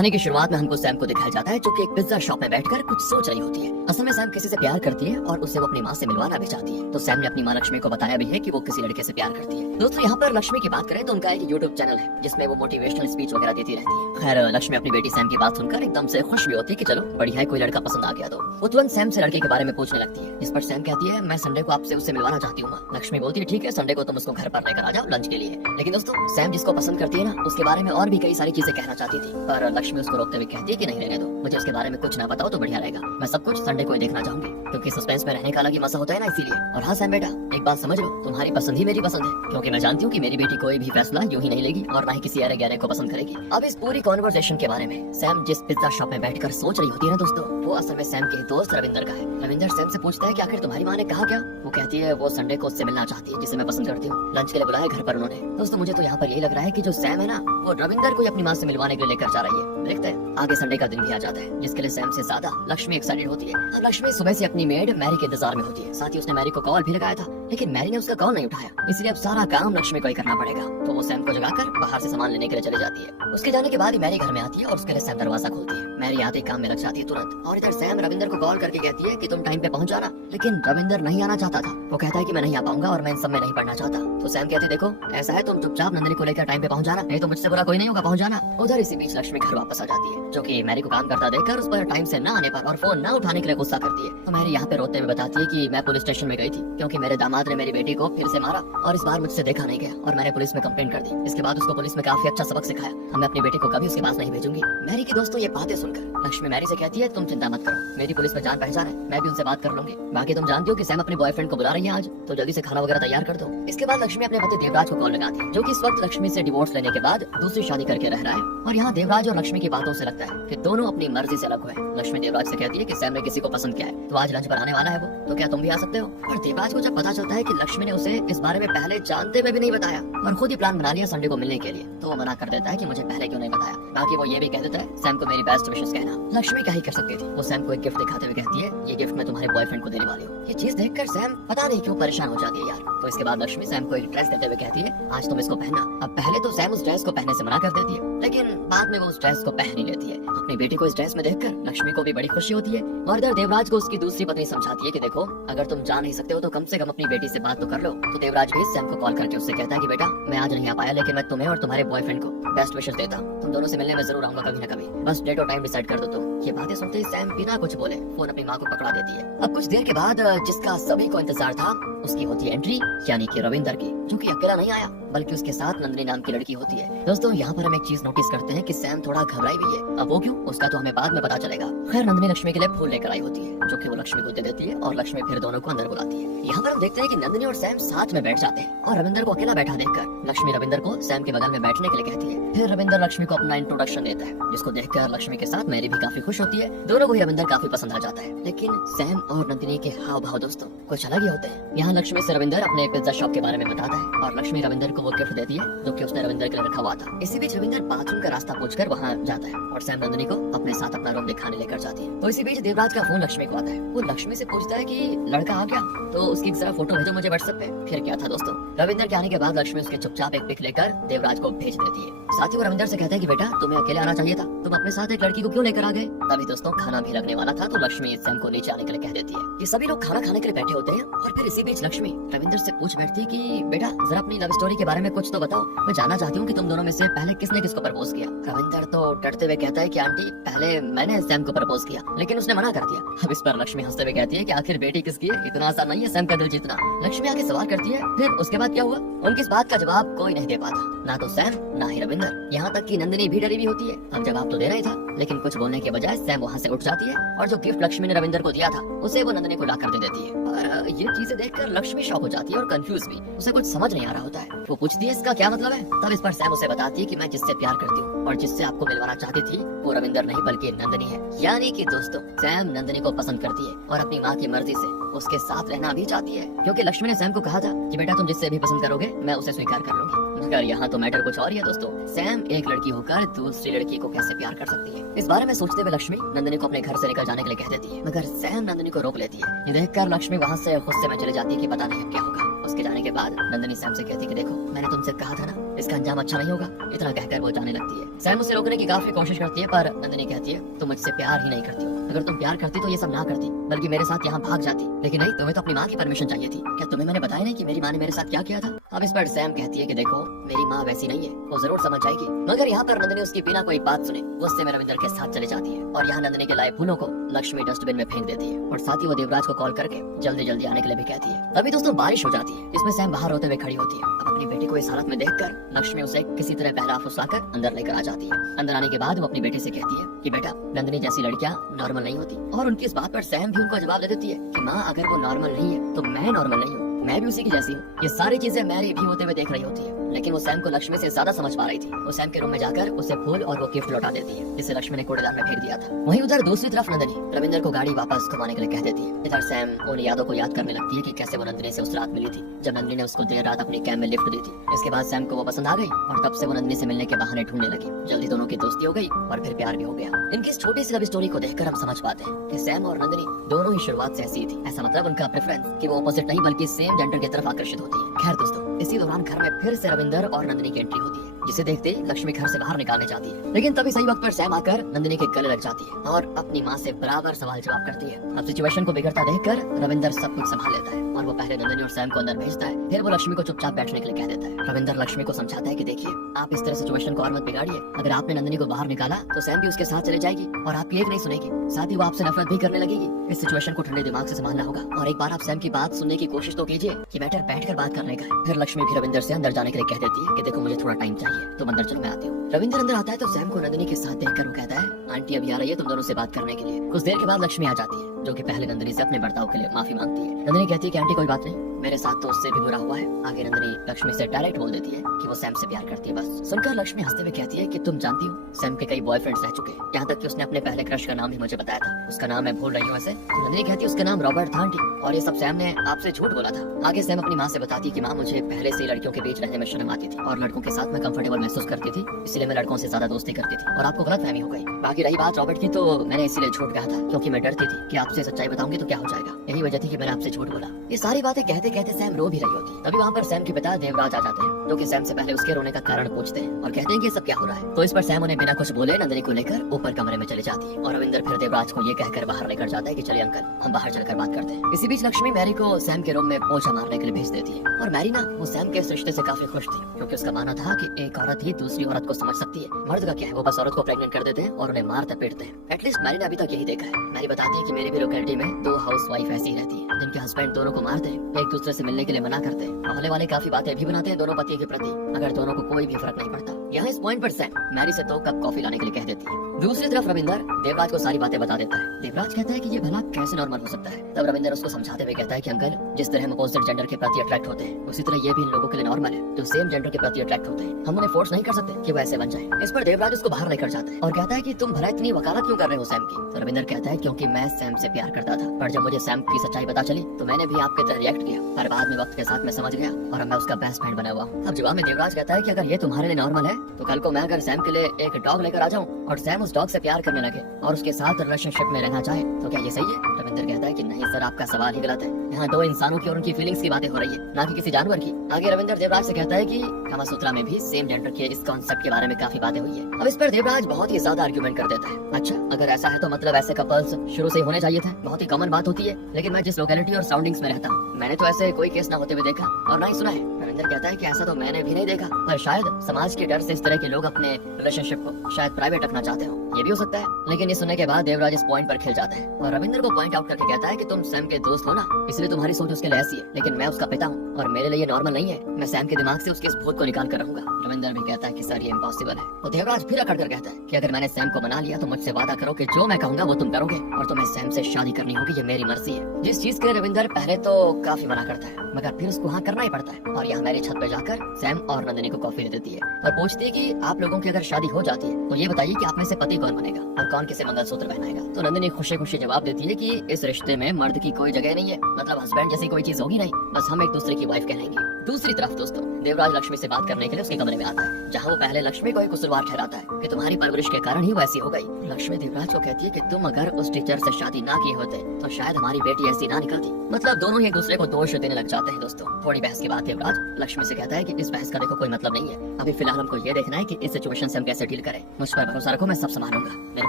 कहानी की शुरुआत में हमको सैम को दिखाया जाता है जो कि एक पिज्जा शॉप में बैठकर कुछ सोच रही होती है। असल में सैम किसी से प्यार करती है और उसे वो अपनी माँ से मिलवाना भी चाहती है। तो सैम ने अपनी माँ लक्ष्मी को बताया भी है कि वो किसी लड़के से प्यार करती है। दोस्तों यहाँ पर लक्ष्मी की बात करें तो उनका एक यूट्यूब चैनल है जिसमें वो मोटिवेशनल स्पीच वगैरह देती रहती है। खैर लक्ष्मी अपनी बेटी सैम की बात सुनकर एकदम से खुश भी होती है कि चलो बढ़िया है, कोई लड़का पसंद आ गया। तो वो तुरंत सैम से लड़के के बारे में पूछने लगती है। इस पर सैम कहती है मैं संडे को आपसे उससे मिलवाना चाहती हूँ। लक्ष्मी बोलती है ठीक है, संडे को तुम उसको घर पर लेकर आ जाओ लंच के लिए। लेकिन दोस्तों सैम जिसको पसंद करती है ना उसके बारे में और भी कई सारी चीजें कहना चाहती थी, पर लक्ष्मी उसको रोकते हुए कहती है कि नहीं रहने दो, मुझे उसके बारे में कुछ ना बताओ तो बढ़िया रहेगा। मैं सब कुछ संडे को ही देखना चाहूंगी क्योंकि सस्पेंस में रहने का अलग ही मजा होता है ना, इसीलिए। और हाँ सैम बेटा एक बात समझ लो, तुम्हारी पसंद ही मेरी पसंद है क्योंकि मैं जानती हूँ कि मेरी बेटी कोई भी फैसला यूं ही नहीं लेगी और ना ही किसी अरे गहरे को पसंद करेगी। अब इस पूरी कॉन्वर्सेशन के बारे में सैम जिस पिज्जा शॉप में बैठकर सोच रही होती है ना दोस्तों, वो असल में सैम के दोस्त रविंदर का है। रविंदर सैम से पूछता है कि आखिर तुम्हारी माँ ने कहा क्या। वो कहती है वो संडे को उससे मिलना चाहती है जिसे मैं पसंद करती हूँ। लंच के लिए बुलाया घर पर उन्होंने। दोस्तों मुझे तो यहाँ पर यही लग रहा है कि जो सैम है ना वो रविंदर को अपनी माँ से मिलवाने के लिए लेकर जा रही है। देखते हैं आगे संडे का दिन भी आ जाता है जिसके लिए सैम से ज्यादा लक्ष्मी एक्साइटेड होती है। अब लक्ष्मी सुबह से अपनी मेड मैरी के इंतजार में होती है। साथ ही उसने मैरी को कॉल भी लगाया था लेकिन मैरी ने उसका कॉल नहीं उठाया, इसलिए अब सारा काम लक्ष्मी को ही करना पड़ेगा। तो वो सैम को जगाकर बाहर से सामान लेने के लिए चली जाती है। उसके जाने के बाद ही मैरी घर में आती है और उसके लिए सैम दरवाजा खोलती है। मैरी आते ही काम में लग जाती है तुरंत। और इधर सैम रविंदर को कॉल करके कहती है कि तुम टाइम पे पहुंच जाना, लेकिन रविंदर नहीं आना चाहता था। वो कहता है कि मैं नहीं आ पाऊंगा और मैं इन सब में नहीं पढ़ना चाहता। तो सैम कहते देखो ऐसा है तुम चुपचाप नंदिनी को लेकर टाइम पे पहुंच जाना, नहीं तो मुझसे बुरा कोई नहीं होगा, पहुंच जाना। उधर इसी बीच लक्ष्मी घर वापस आ जाती है जो कि मैरी को काम करता देखकर उस पर टाइम से न आने पर और फोन न उठाने के लिए गुस्सा करती है। तो मैरी यहाँ पे रोते हुए बताती है कि मैं पुलिस स्टेशन में गई थी क्योंकि मेरे दामाद ने मेरी बेटी को फिर से मारा और इस बार मुझसे देखा नहीं गया और मैंने पुलिस में कंप्लेंट कर दी। इसके बाद उसको पुलिस में काफी अच्छा सबक सिखाया। मैं अपनी बेटी को कभी उसके पास नहीं भेजूंगी। मैरी की दोस्तों ये बातें सुनकर लक्ष्मी मैरी से कहती है तुम चिंता मत करो, मेरी पुलिस में जान पहचान है, मैं भी उनसे बात कर लूंगी। बाकी तुम जानती हो कि सैम अपने बॉयफ्रेंड को बुला रही है आज, तो जल्दी से खाना वगैरह तैयार कर दो। इसके बाद लक्ष्मी अपने पति देवराज को कॉल लगाती है जो कि इस वक्त लक्ष्मी से डिवोर्स लेने के बाद दूसरी शादी करके रह रहा है। और यहाँ देवराज और लक्ष्मी की बातों से लगता है कि दोनों अपनी मर्जी से अलग हुए। लक्ष्मी देवराज से कहती है कि सैम ने किसी को पसंद किया है तो आज लंच पर आने वाला है वो, तो क्या तुम भी आ सकते हो। और देवराज को जब पता चलता है कि लक्ष्मी ने उसे इस बारे में पहले जानते हुए भी नहीं बताया और खुद ही प्लान बना लिया संडे को मिलने के लिए, तो वो मना कर देता है कि मुझे पहले क्यों नहीं बताया। बाकी वो ये भी कह देता है सैम को मेरी बेस्ट विशेस कहना। लक्ष्मी क्या ही कर सकती थी, वो सैम को एक गिफ्ट दिखाते हुए कहती है ये गिफ्ट मैं तुम्हारे बॉयफ्रेंड को देने वाली हूँ। ये चीज देखकर सैम पता नहीं क्यों परेशान हो जाती है यार। तो इसके बाद लक्ष्मी सैम को एक ड्रेस देते हुए कहती है आज तुम इसको पहनना। अब पहले तो सैम उस ड्रेस को पहनने से मना कर देती है लेकिन बाद में वो उस ड्रेस को पहन ही लेती है। अपनी बेटी को इस ड्रेस में देखकर लक्ष्मी को भी बड़ी खुशी होती है। और इधर देवराज को उसकी दूसरी पत्नी समझाती है कि देखो अगर तुम जा नहीं सकते हो तो कम से कम अपनी बेटी से बात तो कर लो। तो देवराज भी सैम को कॉल करके उससे कहता है कि बेटा मैं आज नहीं आ पाया लेकिन मैं तुम्हें और तुम्हारे बॉयफ्रेंड को बेस्ट विशेस देता हूँ, तुम दोनों से मिलने में जरूर आऊंगा कभी न कभी, बस डेट और टाइम डिसाइड कर दो तुम। ये बातें सुनते ही सैम बिना कुछ बोले फोन अपनी माँ को पकड़ा देती है। अब कुछ देर के बाद जिसका सभी को इंतजार था उसकी होती है एंट्री, यानी कि रविंदर की, जो कि अकेला नहीं आया बल्कि उसके साथ नंदिनी नाम की लड़की होती है। दोस्तों यहाँ पर हम एक चीज नोटिस करते हैं कि सैम थोड़ा घबराई हुई है। अब वो क्यों उसका तो हमें बाद में पता चलेगा। खैर नंदिनी लक्ष्मी के लिए फूल लेकर आई होती है जो कि वो लक्ष्मी को दे देती है और लक्ष्मी फिर दोनों को अंदर बुलाती है। यहाँ पर हम देखते हैं कि नंदिनी और सैम साथ में बैठ जाते हैं और रविंदर को अकेला बैठा देखकर लक्ष्मी रविंदर को सैम के बगल में बैठने के लिए कहती है। फिर रविंदर लक्ष्मी को अपना इंट्रोडक्शन देता है जिसको देखकर लक्ष्मी के साथ मैरी भी काफी खुश होती है। दोनों को ही रविंदर काफी पसंद आ जाता है। लेकिन सैम और नंदिनी के हाव भाव दोस्तों कुछ अलग ही होते हैं। यहाँ लक्ष्मी से रविंदर अपने पिज्जा शॉप के बारे में बताता है और लक्ष्मी रविंदर को वो गिफ्ट देती है जो कि उसने रविंदर के लिए रखा हुआ था। इसी बीच रविंदर बाथरूम का रास्ता पूछकर वहाँ जाता है और सैम नंदिनी को अपने साथ अपना रूम दिखाने लेकर जाती है। तो इसी बीच देवराज का फोन लक्ष्मी को आता है। वो लक्ष्मी से पूछता है कि लड़का आ गया तो उसकी जरा फोटो भेजो मुझे व्हाट्सएप पे। फिर क्या था दोस्तों, रविंदर के आने के बाद लक्ष्मी उसके चुपचाप एक पिक लेकर देवराज को भेज देती है। साथ ही वो रविंदर से कहता है कि बेटा तुम्हें अकेले आना चाहिए था, तुम अपने साथ एक लड़की को क्यों लेकर आ गए। तभी दोस्तों खाना भी लगने वाला था तो लक्ष्मी सैम को नीचे आने के लिए कह देती है। ये सभी लोग खाना खाने के लिए बैठे होते हैं और फिर इसी बीच लक्ष्मी रविंदर से पूछ बैठती है कि बेटा जरा अपनी लव स्टोरी के बारे में कुछ तो बताओ, मैं जानना चाहती हूँ कि तुम दोनों में से पहले किसने किसको प्रपोज किया। रविंदर तो डरते हुए कहता है कि आंटी पहले मैंने सैम को प्रपोज किया लेकिन उसने मना कर दिया। अब इस पर लक्ष्मी हंसते हुए कहती है कि आखिर बेटी किसकी है, इतना आसान नहीं है सैम का दिल जीतना। लक्ष्मी आगे सवाल करती है फिर उसके बाद क्या हुआ। उनकी इस बात का जवाब कोई नहीं दे पाता, ना तो सैम ना ही रविंदर। यहाँ तक कि नंदिनी भी डरी हुई होती है। अब जवाब तो देना ही था लेकिन कुछ बोलने के बजाय सैम वहाँ से उठ जाती है और जो गिफ्ट लक्ष्मी ने रविंदर को दिया था उसे वो नंदिनी को ला कर दे देती है। और ये चीजें देखकर लक्ष्मी शॉक हो जाती है और कंफ्यूज भी, उसे कुछ समझ नहीं आ रहा होता है। वो पूछती है इसका क्या मतलब है। तब इस पर सैम उसे बताती है कि मैं जिससे प्यार करती हूँ और जिससे आपको मिलवाना चाहती थी वो रविंदर नहीं बल्कि नंदिनी है। यानी कि दोस्तों सैम नंदिनी को पसंद करती है और अपनी माँ की मर्जी से उसके साथ रहना भी चाहती है क्योंकि लक्ष्मी ने सैम को कहा था कि बेटा तुम जिससे भी पसंद करोगे मैं उसे स्वीकार कर लूंगी। मगर यहाँ तो मैटर कुछ और ही है दोस्तों। सैम एक लड़की होकर दूसरी लड़की को कैसे प्यार कर सकती है। इस बारे में सोचते हुए लक्ष्मी नंदिनी को अपने घर से निकल जाने के लिए कह देती है मगर सैम नंदिनी को रोक लेती है। ये देखकर लक्ष्मी वहाँ से गुस्से में चली जाती है कि पता नहीं क्या होगा। उसके जाने के बाद नंदिनी सैम से कहती कि देखो मैंने तुमसे कहा था ना इसका अंजाम अच्छा नहीं होगा। इतना कहकर वो जाने लगती है। सैम उसे रोकने की काफी कोशिश करती है पर नंदिनी कहती है तुम मुझसे प्यार ही नहीं करती हो। अगर तुम प्यार करती तो ये सब ना करती बल्कि मेरे साथ यहाँ भाग जाती। लेकिन नहीं, तुम्हें तो अपनी माँ की परमिशन चाहिए थी। क्या तुम्हें मैंने बताया नहीं कि मेरी माँ ने मेरे साथ क्या किया था? अब इस पर सैम कहती है कि देखो मेरी माँ वैसी नहीं है, वो जरूर समझ जाएगी। मगर यहाँ पर नंदिनी उसकी बिना कोई बात सुने गुस्से में रविंदर के साथ चले जाती है और यहाँ नंदिनी के लाए फूलों को लक्ष्मी डस्टबिन में फेंक देती है और साथ ही वो देवराज को कॉल करके जल्दी जल्दी आने के लिए भी कहती है। तभी दोस्तों बारिश हो जाती है। इसमें सैम बाहर होते हुए खड़ी होती है। अब अपनी बेटी को इस हालत में देखकर लक्ष्मी उसे किसी तरह बहला फुसलाकर अंदर लेकर आ जाती है। अंदर आने के बाद वो अपनी बेटी से कहती है कि बेटा नंदिनी जैसी लड़कियां नॉर्मल नहीं होती। और उनकी इस बात पर सैम भी उनको जवाब दे देती है कि माँ अगर वो नॉर्मल नहीं है तो मैं नॉर्मल नहीं हूँ, मैं भी उसी की जैसी हूँ। ये सारी चीजें मैरी भी होते हुए देख रही होती है लेकिन वो सैम को लक्ष्मी से ज्यादा समझ पा रही थी। वो सैम के रूम में जाकर उसे फूल और वो गिफ्ट लौटा देती है जिसे लक्ष्मी ने कूड़ेदान में फेंक दिया था। वहीं उधर दूसरी तरफ नंदिनी रविंदर को गाड़ी वापस घुमाने के लिए कह देती है। इधर सैम उन यादों को याद करने लगती है कि कैसे वो नंदिनी से उस रात मिली थी जब नंदिनी ने उसको देर रात अपनी कैब में लिफ्ट दी थी। इसके बाद सैम को वो पसंद आ गई और तब से वो नंदिनी से मिलने के बहाने ढूंढने लगी। जल्दी दोनों की दोस्ती हो गई और फिर प्यार भी हो गया। इनकी इस छोटी सी लव स्टोरी को देखकर हम समझ पाते हैं कि सैम और नंदिनी दोनों ही शुरुआत से ऐसी थी। ऐसा मतलब उनका प्रेफरेंस कि वो ऑपोजिट नहीं बल्कि सेम जेंडर की तरफ आकर्षित होती है। खैर दोस्तों, इसी दौरान घर में फिर से रविंदर और नंदिनी की एंट्री होती है जिसे देखते ही लक्ष्मी घर से बाहर निकालने जाती है। लेकिन तभी सही वक्त पर सैम आकर नंदिनी के गले लग जाती है और अपनी माँ से बराबर सवाल जवाब करती है। अब सिचुएशन को बिगड़ता देखकर रविंदर सब कुछ संभाल लेता है और वो पहले नंदिनी और सैम को अंदर भेजता है, फिर वो लक्ष्मी को चुपचाप बैठने के लिए कह देता है। रविंदर लक्ष्मी को समझाता है कि देखिए आप इस तरह सिचुएशन को और मत बिगाड़िए। अगर आपने नंदिनी को बाहर निकाला तो सैम भी उसके साथ चले जाएगी और आपकी एक नहीं सुनेगी, साथ ही वो आपसे नफरत भी करने लगेगी। इस सिचुएशन को ठंडे दिमाग से संभालना होगा और एक बार आप सैम की बात सुनने की कोशिश तो कीजिए कि मैटर बैठकर बात करने का है। फिर लक्ष्मी भी रविंदर से अंदर जाने के लिए कह देती है कि देखो मुझे थोड़ा टाइम चाहिए, तुम अंदर चलो मैं आती हूँ। रविंदर अंदर आता है तो सैम को नंदिनी के साथ देखकर वो कहता है आंटी अभी आ रही है तुम दोनों से बात करने के लिए। कुछ देर के बाद लक्ष्मी आ जाती है जो कि पहले नंदिनी से अपने बर्ताव के लिए माफी मांगती है। नंदिनी कहती है कि आंटी कोई बात नहीं, मेरे साथ तो उससे भी बुरा हुआ है। आगे नंदिनी लक्ष्मी से डायरेक्ट बोल देती है कि वो सैम से प्यार करती है। बस सुनकर लक्ष्मी हंसते हुए कहती है कि तुम जानती हो सैम के कई बॉयफ्रेंड्स रह चुके हैं, यहाँ तक कि उसने अपने पहले क्रश का नाम भी मुझे बताया था। उसका नाम मैं भूल रही हूँ वैसे। नंदिनी कहती है उसका नाम रॉबर्ट था आंटी और ये सब सैम ने आपसे झूठ बोला था। आगे सैम अपनी माँ से बताती है कि माँ मुझे पहले से लड़कियों के बीच रहने में शर्म आती थी और लड़कों के साथ मैं कंफर्टेबल महसूस करती थी, इसलिए मैं लड़कों से ज्यादा दोस्ती करती थी और आपको गलतफहमी हो गई। बाकी रही बात रॉबर्ट की तो मैंने इसीलिए झूठ कहा था क्योंकि मैं डरती थी कि आपसे सच्चाई बताऊंगी तो क्या हो जाएगा। यही वजह थी कि मैंने आपसे झूठ बोला। ये सारी बातें कहते कहते सैम रो भी रही होती। तभी वहाँ पर सैम के पिता देवराज आ जाते हैं जो कि सैम से पहले उसके रोने का कारण पूछते हैं और कहते हैं कि ये सब क्या हो रहा है। तो इस पर सैम उन्हें बिना कुछ बोले नंदिनी को लेकर ऊपर कमरे में चली जाती है और रविंदर फिर देवराज को ये कहकर बाहर लेकर जाता है कि चलिए अंकल हम बाहर चलकर बात करते हैं। इसी बीच लक्ष्मी मैरी को सैम के रूम में पोछा मारने के लिए भेज देती है और मैरी ना वो सैम के इस रिश्ते से काफी खुश थी क्योंकि उसका मानना था कि एक औरत ही दूसरी औरत को समझ सकती है। मर्द का क्या है, वो बस औरत को प्रेग्नेंट कर देते हैं और उन्हें मारते पीटते हैं। एटलीस्ट मैरी ने अभी तक यही देखा है। मैरी बताती है कि मेरी भी लोकेलिटी में 2 हाउसवाइफ ऐसी रहती है जिनके हस्बैंड दोनों को मारते हैं, एक दूसरे से मिलने के लिए मना करते हैं, मोहल्ले वाले काफी बातें भी बनाते हैं दोनों पति के प्रति, मगर दोनों को कोई भी फर्क नहीं पड़ता। यहाँ इस पॉइंट पर सैम मैरी से 2 कप कॉफी लाने के लिए कह देती है। दूसरी तरफ रविंदर देवराज को सारी बातें बता देता है। देवराज कहता है कि ये भला कैसे नॉर्मल हो सकता है। तब रविंदर उसको समझाते हुए कहता है कि अंकल जिस तरह हम अपोजिट जेंडर के प्रति अट्रैक्ट होते हैं उसी तरह ये भी इन लोगों के लिए नॉर्मल है जो सेम जेंडर के प्रति अट्रैक्ट होते हैं। हम उन्हें फोर्स नहीं कर सकते कि वो ऐसे बन जाए। इस पर देवराज उसको बाहर लेकर जाता है और कहता है कि तुम भला इतनी वकालत क्यों कर रहे हो सैम की। तो रविंदर कहता है क्योंकि मैं सैम से प्यार करता था पर जब मुझे सैम की सच्चाई पता चली तो मैंने भी आपके तरह रिएक्ट किया, पर बाद में वक्त के साथ मैं समझ गया और अब मैं उसका बेस्ट फ्रेंड बना हुआ हूँ। अब जवाब में देवराज कहता है कि अगर ये तुम्हारे लिए नॉर्मल है तो कल को मैं अगर सैम के लिए एक डॉग लेकर आ जाऊँ और सैम उस डॉग से प्यार करने लगे और उसके साथ रिलेशनशिप में रहना चाहे तो क्या ये सही है। रविंदर कहता है कि नहीं सर आपका सवाल ही गलत है। यहाँ 2 इंसानों की और उनकी फीलिंग्स की बातें हो रही है ना कि किसी जानवर की। आगे रविंदर देवराज से कहता है कि कामा सूत्रा में भी सेम जेंडर के इस कॉन्सेप्ट के बारे में काफी बातें हुई है। अब इस पर देवराज बहुत ही ज्यादा आर्ग्यूमेंट कर देता है। अच्छा अगर ऐसा है तो मतलब ऐसे कपल्स शुरू से ही होने चाहिए थे, बहुत ही कॉमन बात होती है, लेकिन मैं जिस लोकेलिटी और सराउंडिंग्स में रहता हूँ मैंने तो ऐसे कोई केस ना होते हुए देखा और ना ही सुना है। रविंदर कहता है कि ऐसा तो मैंने भी नहीं देखा, पर शायद समाज के डर से इस तरह के लोग अपने रिलेशनशिप को शायद प्राइवेट रखना चाहते हो, ये भी हो सकता है। लेकिन ये सुनने के बाद देवराज इस पॉइंट पर खिल जाता है और रविंदर को पॉइंट आउट करके कहता है कि तुम सैम के दोस्त हो ना, इसलिए तुम्हारी सोच उसके लिए ऐसी है, लेकिन मैं उसका पिता हूँ और मेरे लिए नॉर्मल नहीं है। मैं सैम के दिमाग से उसके इस भूत को निकाल कर रहूंगा। रविंदर भी कहता है कि सर ये इम्पॉसिबल है। तो देवराज फिर अकड़ कर कहता है कि अगर मैंने सैम को मना लिया तो मुझसे वादा करो कि जो मैं कहूंगा वो तुम करोगे और तुम्हें सैम से शादी करनी होगी, ये मेरी मर्जी है। जिस चीज के रविंदर पहले तो काफी मना करता है मगर फिर उसको हाँ करना ही पड़ता है। और यहाँ मेरी छत पे जाकर सैम और नंदिनी को कॉफी दे देती है और पूछती है कि आप लोगों की अगर शादी हो जाती है तो ये बताइए कि आप में से पति कौन बनेगा और कौन किसे मंगलसूत्र पहनाएगा। तो नंदिनी खुशी खुशी जवाब देती है कि इस रिश्ते में मर्द की कोई जगह नहीं है, मतलब हस्बैंड जैसी कोई चीज होगी नहीं, बस हम एक दूसरे की वाइफ कहलाएंगे। दूसरी तरफ दोस्तों देवराज लक्ष्मी से बात करने के लिए उसके कमरे में आता है, जहाँ वो पहले लक्ष्मी को एक कसूरवार ठहराता है कि तुम्हारी परवरिश के कारण ही वो ऐसी हो गई। लक्ष्मी देवराज को कहती है कि तुम अगर उस टीचर से शादी ना किए होते तो शायद हमारी बेटी ऐसी ना निकलती। मतलब दोनों ही एक दूसरे को दोष देने लग जाते हैं दोस्तों। थोड़ी बहस के बाद देवराज लक्ष्मी से कहता है कि इस बहस करने को कोई मतलब नहीं है, अभी फिलहाल हमको ये देखना है कि इस सिचुएशन से हम कैसे डील करें। मुझ पर भरोसा रखो, मैं सब संभालूंगा, मेरे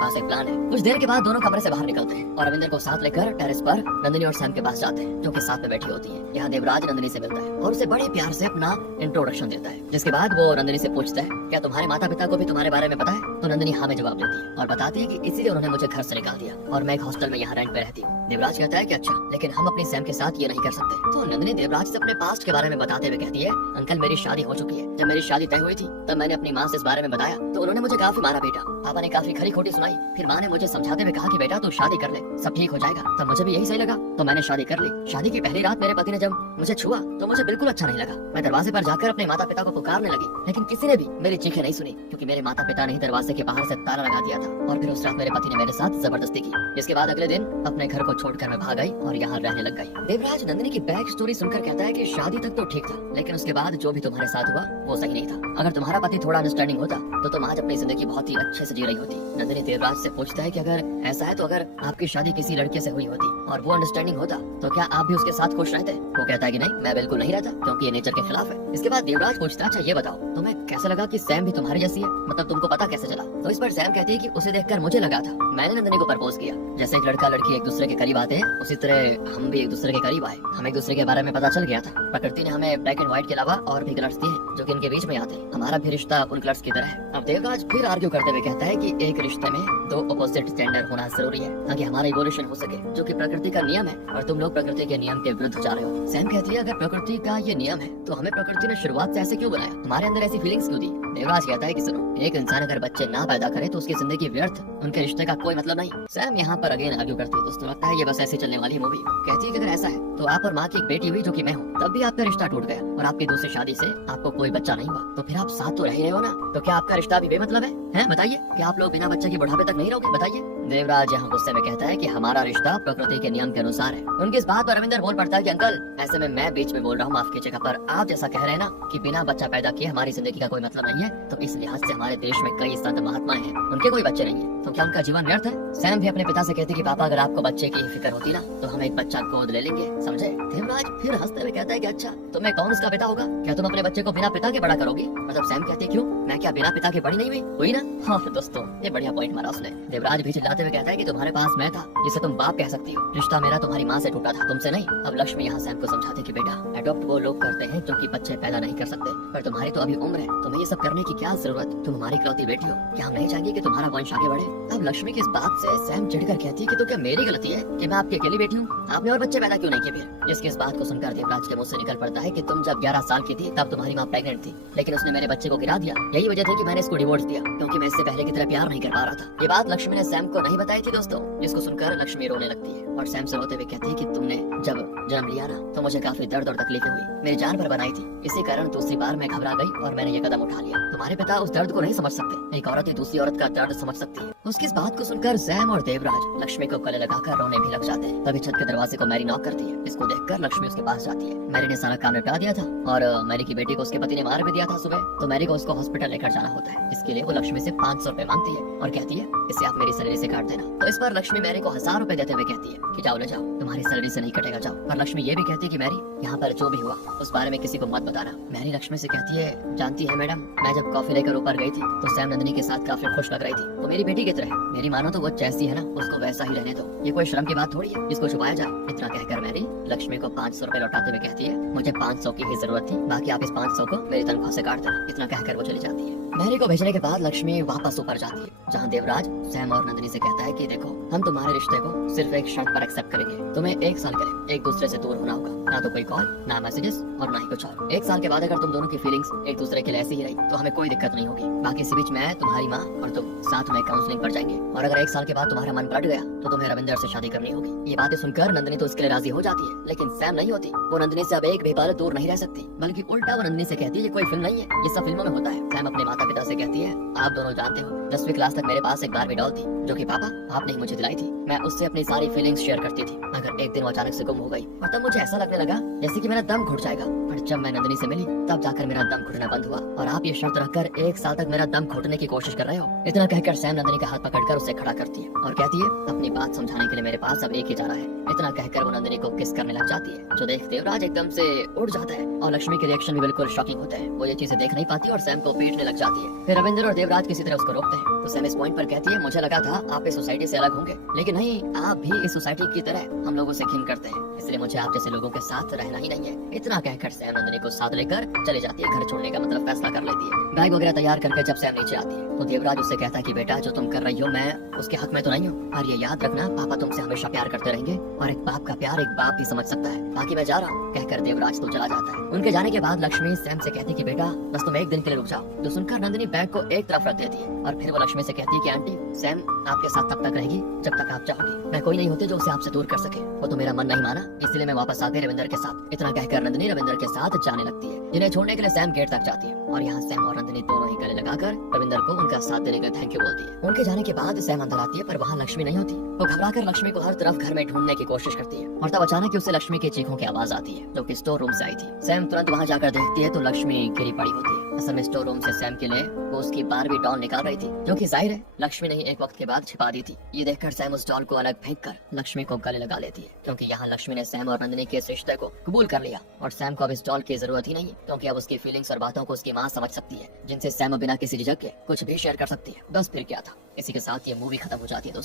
पास एक प्लान है। कुछ देर के बाद दोनों कमरे से बाहर निकलते हैं और रविंदर को साथ लेकर टेरेस पर नंदिनी और सैम के पास जाते हैं, जो कि साथ में बैठी होती है। यहाँ देवराज नंदिनी से मिलता है और उसे बड़े प्यार से अपना इंट्रोडक्शन देता है, जिसके बाद वो नंदिनी से पूछता है क्या तुम्हारे माता पिता को भी तुम्हारे बारे में पता है? तो नंदिनी हाँ में जवाब देती है और बताती है कि इसीलिए उन्होंने मुझे घर से निकाल दिया और मैं एक हॉस्टल में यहाँ रेंट पे रहती हूँ। देवराज कहता है कि अच्छा, लेकिन हम अपनी सैम के साथ ये नहीं कर सकते। तो नंदिनी देवराज से अपने पास्ट के बारे में बताते हुए कहती है अंकल मेरी शादी हो चुकी है। जब मेरी शादी तय हुई थी तब मैंने अपनी माँ से इस बारे में बताया तो उन्होंने मुझे काफी मारा बेटा। पापा ने काफी खरी खोटी सुनाई, फिर माँ ने मुझे समझाते हुए कहा कि बेटा तू शादी कर ले, सब ठीक हो जाएगा। तब मुझे भी यही सही लगा तो मैंने शादी कर ली। शादी की पहली रात मेरे पति ने जब मुझे छुआ तो मुझे बिल्कुल अच्छा नहीं लगा। मैं दरवाजे पर जाकर अपने माता पिता को पुकारने लगी, लेकिन किसी ने भी मेरी चीखें नहीं सुनी, क्योंकि मेरे माता पिता ने ही दरवाजे के बाहर से ताला लगा दिया था। और फिर उस रात मेरे पति ने मेरे साथ जबरदस्ती की, जिसके बाद अगले दिन अपने घर को छोड़कर मैं भाग गई और यहाँ रहने लग गई। देवराज नंदिनी की बैक स्टोरी सुनकर कहता है कि शादी तक तो ठीक था, लेकिन उसके बाद जो भी तुम्हारे साथ हुआ वो सही नहीं था। अगर तुम्हारा पति थोड़ा अंडरस्टैंडिंग होता तो तुम आज अपनी जिंदगी बहुत ही अच्छे से जी रही होती। नंदिनी देवराज से पूछता है कि अगर ऐसा है तो अगर आपकी शादी किसी लड़के से हुई होती और वो अंडरस्टैंडिंग होता तो क्या आप भी उसके साथ खुश रहते? वो कहता है कि नहीं, मैं बिल्कुल नहीं रहता, क्योंकि ये नेचर के खिलाफ है। इसके बाद देवराज पूछता है अच्छा ये बताओ तुम्हें कैसे लगा कि सैम भी तुम्हारी जैसी है, मतलब तुमको पता कैसे चला? तो इस पर सैम कहती है कि उसे देखकर मुझे लगा था मैंने नंदिनी को प्रपोज किया। जैसे एक लड़का लड़की एक दूसरे के करीब आते हैं उसी तरह हम भी एक दूसरे के करीब आए। हमें एक दूसरे के बारे में पता चल गया था। प्रकृति ने हमें ब्लैक एंड व्हाइट के अलावा और भी कलर्स दिए हैं जो कि इनके बीच में आते हैं। हमारा भी रिश्ता उन कलर्स की तरह है। अब देवराज फिर आर्ग्यू करते हुए कहता है कि एक रिश्ते में दो अपोजिट जेंडर होना जरूरी है ताकि हमारा इवोल्यूशन हो सके, जो कि प्रकृति का नियम है और तुम लोग प्रकृति के नियम के विरुद्ध जा रहे हो। सैम कहती है अगर प्रकृति का ये नियम है तो हमें प्रकृति ने शुरुआत से ऐसे क्यों बनाया, हमारे अंदर ऐसी फीलिंग्स क्यों दी? देवराज कहता है कि सुनो, एक इंसान अगर बच्चे ना पैदा करे तो उसकी जिंदगी व्यर्थ, उनके रिश्ते का कोई मतलब नहीं। सैम यहाँ पर अगेन आर्ग्यू करती है। दोस्तों लगता है ये बस ऐसे चलने वाली मूवी। कहती है कि अगर ऐसा है तो आप और माँ की एक बेटी हुई जो कि मैं हूँ, तब भी आपका रिश्ता टूट गया और आपकी दूसरी शादी से आपको कोई बच्चा नहीं हुआ, तो फिर आप साथ तो रह ही रहे हो ना, तो क्या आपका रिश्ता भी बेमतलब है? बताइए, क्या आप लोग बिना बच्चे के बुढ़ापे तक नहीं रहोगे? बताइए। देवराज यहाँ गुस्से में कहता है कि हमारा रिश्ता प्रकृति के नियम के अनुसार है। उनकी इस बात पर रविंदर बोल पड़ता है कि अंकल ऐसे में मैं बीच में बोल रहा हूँ, माफ कीजिएगा, पर आप जैसा कह रहे हैं ना कि बिना बच्चा पैदा किए हमारी जिंदगी का कोई मतलब नहीं है, तो इस लिहाज से हमारे देश में कई संत महात्मा हैं, उनके कोई बच्चे नहीं है, तो क्या उनका जीवन व्यर्थ है? सैम भी अपने पिता से कहती कि पापा अगर आपको बच्चे की फिक्र होती ना तो हम एक बच्चा गोद ले लेंगे, समझे? देवराज फिर हंसते हुए कहता है कि अच्छा तुम्हें कौन इसका पिता होगा? क्या तुम अपने बच्चे को बिना पिता के बड़ा करोगी? मतलब सैम कहती है क्यों, मैं क्या बिना पिता के बड़ी नहीं हुई ना? हाँ दोस्तों ये बढ़िया पॉइंट मारा उसने। देवराज भी चिल्लाते हुए कहता है कि तुम्हारे पास मैं था जिसे तुम बाप कह सकती हो, रिश्ता मेरा तुम्हारी माँ से टूटा था, तुमसे नहीं। अब लक्ष्मी यहाँ सैम को समझाते कि बेटा अडॉप्ट वो लोग करते हैं जो कि बच्चे पैदा नहीं कर सकते, पर तुम्हारी तो अभी उम्र है, तुम्हें ये सब करने की क्या जरूरत? तुम हमारी इकलौती बेटी हो, क्या हम नहीं चाहेंगे कि तुम्हारा वंश आगे बढ़े? अब लक्ष्मी की इस बात से सैम चिढ़कर कहती है कि तो क्या मेरी गलती है कि मैं आपकी अकेली बेटी हूँ? आपने और बच्चे पैदा क्यों नहीं किए? फिर जिसकी इस बात को सुनकर देवराज के मुंह से निकल पड़ता है कि तुम जब 11 साल की थी तब तुम्हारी माँ प्रेग्नेंट थी, लेकिन उसने मेरे बच्चे को गिरा दिया, यही वजह थी कि मैंने इसको डिवोर्स दिया, क्योंकि मैं इससे पहले की तरह प्यार नहीं कर पा रहा था। ये बात लक्ष्मी ने सैम को नहीं बताई थी दोस्तों, जिसको सुनकर लक्ष्मी रोने लगती है और सैम से रोते हुए कहती है कि तुमने जब जन्म लिया ना तो मुझे काफी दर्द और तकलीफें हुई, मेरी जान पर बनाई थी, इसी कारण दूसरी बार मैं घबरा गई और मैंने ये कदम उठा लिया। तुम्हारे पिता उस दर्द को नहीं समझ सकते, एक औरत ही दूसरी औरत का दर्द समझ सकती है। उसकी इस बात को सुनकर सैम और देवराज लक्ष्मी को गले लगाकर रोने भी लग जाते हैं। तभी छत के दरवाजे को मैरी नॉक करती है। इसको देखकर लक्ष्मी उसके पास जाती है। मैरी ने सारा काम निपटा दिया था और मैरी की बेटी को उसके पति ने मार भी दिया था सुबह, तो मैरी को उसको हॉस्पिटल लेकर जाना होता है। इसके लिए वो लक्ष्मी से 500 रुपए मांगती है और कहती है इसे आप मेरी सैलरी से काट देना। तो इस पर लक्ष्मी मैरी को 1000 रुपए देते हुए कहती है कि जाओ ले जाओ, तुम्हारी सैलरी से नहीं कटेगा, जाओ। पर लक्ष्मी ये भी कहती है कि मैरी यहाँ पर जो भी हुआ उस बारे में किसी को मत बताना। मैरी लक्ष्मी से कहती है जानती है मैडम, मैं जब कॉफी लेकर ऊपर गई थी तो सैम नंदिनी के साथ काफी खुश लग रही थी, तो मेरी बेटी की तरह मेरी मानो तो वो जैसी है ना उसको वैसा ही रहने दो, ये कोई शर्म की बात थोड़ी है जिसको छुपाया जाए। इतना कहकर मैरी लक्ष्मी को 500 रुपए लौटाते हुए कहती है मुझे 500 की ही जरूरत थी, बाकी आप इस 500 को मेरी तनख्वाह से काट देना। इतना कहकर वो चली जाती है। मैरी को भेजने के बाद लक्ष्मी वापस ऊपर जाती है, जहाँ देवराज सैम और नंदिनी से कहता है कि देखो हम तुम्हारे रिश्ते को सिर्फ एक शर्त पर एक्सेप्ट करेंगे, तुम्हें 1 साल के लिए एक दूसरे से दूर होना होगा, ना तो कोई कॉल ना मैसेजेस और ना ही कुछ और। 1 साल के बाद अगर तुम दोनों की फीलिंग्स एक दूसरे के लिए ऐसी ही रही तो हमें कोई दिक्कत नहीं होगी। बाकी इसी बीच मैं, तुम्हारी माँ और तुम साथ में काउंसलिंग पर जाएंगे, और अगर 1 साल के बाद तुम्हारा मन पलट गया तो तुम्हें रविंदर से शादी करनी होगी। ये बातें सुनकर नंदिनी तो इसके लिए राजी हो जाती है, लेकिन सैम नहीं होती। वो नंदिनी से अब एक भी पल दूर नहीं रह सकती, बल्कि उल्टा वो नंदिनी से कहती है ये कोई फिल्म नहीं है, ये सब फिल्मों में होता है। सैम अपने माता पिता से कहती है आप दोनों जानते हो 10वीं क्लास तक मेरे पास एक बारबी डॉल थी जो कि पापा आपने ही मुझे दिलाई थी। मैं उससे अपनी सारी फीलिंग्स शेयर करती थी, मगर एक दिन वो अचानक से गुम हो गई और तब मुझे ऐसा लगने लगा जैसे कि मेरा दम घुट जाएगा। पर जब मैं नंदिनी से मिली तब जाकर मेरा दम घुटना बंद हुआ और आप ये शर्त रखकर 1 साल तक मेरा दम घुटने की कोशिश कर रहे हो। इतना कहकर सैम नंदिनी का हाथ पकड़कर उसे खड़ा करती है और कहती है अपनी बात समझाने के लिए मेरे पास अब एक ही चारा है। इतना कहकर वो नंदिनी को किस करने लग जाती है, जो देख देवराज एकदम से उड़ जाता है और लक्ष्मी के रिएक्शन भी बिल्कुल शॉकिंग होते हैं। वो ये चीजें देख नहीं पाती और सैम को पीटने लग जाती है। फिर रविंद्र और देवराज किसी तरह उसको रोकते हैं तो सैम इस पॉइंट पर कहती है मुझे लगा था आप इस सोसाइटी से अलग होंगे, लेकिन नहीं, आप भी इस सोसाइटी की तरह हम लोगों से घिन करते हैं, इसलिए मुझे आप जैसे लोगों के साथ रहना ही नहीं है। इतना कहकर सैम नंदिनी को साथ लेकर चले जाती है। घर छोड़ने का मतलब फैसला कर लेती है। बैग वगैरह तैयार करके जब सैम नीचे आती है तो देवराज उससे कहता है कि बेटा जो तुम कर रही हो मैं उसके हक में तो नहीं हूँ, और ये याद रखना पापा तुमसे हमेशा प्यार करते रहेंगे और एक बाप का प्यार एक बाप भी समझ सकता है। बाकी मैं जा रहा हूँ कहकर देवराज तो चला जाता है। उनके जाने के बाद लक्ष्मी सैम से कहती है कि बेटा बस तुम एक दिन के लिए रुक जाओ। तो सुनकर नंदिनी बैग को एक तरफ रख देती है और फिर वो लक्ष्मी से कहती है कि आंटी सैम आपके साथ तब तक रहेगी जब तक आप चाहोगी। मैं कोई नहीं होती जो उसे आपसे दूर कर सके, वो तो मेरा मन नहीं माना, इसलिए मैं वापस आ गई रविंदर के साथ। इतना कहकर नंदिनी रविंदर के साथ जाने लगती है। जिन्हें छोड़ने के लिए सैम गेट तक जाती है और यहाँ सैम और नंदिनी दोनों ही गले लगाकर रविंदर को उनका साथ देने के लिए थैंक यू बोलती है। उनके जाने के बाद सैम अंदर आती है पर वहाँ लक्ष्मी नहीं होती। वो घबराकर लक्ष्मी को हर तरफ घर में ढूंढने की कोशिश करती है और तब अचानक उसे लक्ष्मी की चीखों की आवाज आती है जो कि स्टोर रूम से आई थी। सैम तुरंत वहाँ जाकर देखती है तो लक्ष्मी गिरी पड़ी होती है। असल में स्टोर रूम से सैम के लिए वो उसकी बारबी डॉल निकाल रही थी, जो कि जाहिर है लक्ष्मी ने ही एक वक्त के बाद छिपा दी थी। ये देखकर सैम उस डॉल को अलग फेंककर लक्ष्मी को गले लगा लेती है, क्योंकि यहाँ लक्ष्मी ने सैम और नंदिनी के इस रिश्ते को कबूल कर लिया और सैम को अब इस डॉल की जरूरत ही नहीं है, क्योंकि अब उसकी फीलिंग्स और बातों को उसकी माँ समझ सकती है, जिनसे सैम बिना किसी झिझक के कुछ भी शेयर कर सकती है। बस फिर क्या था, इसी के साथ ये मूवी खत्म हो जाती है दोस्तों।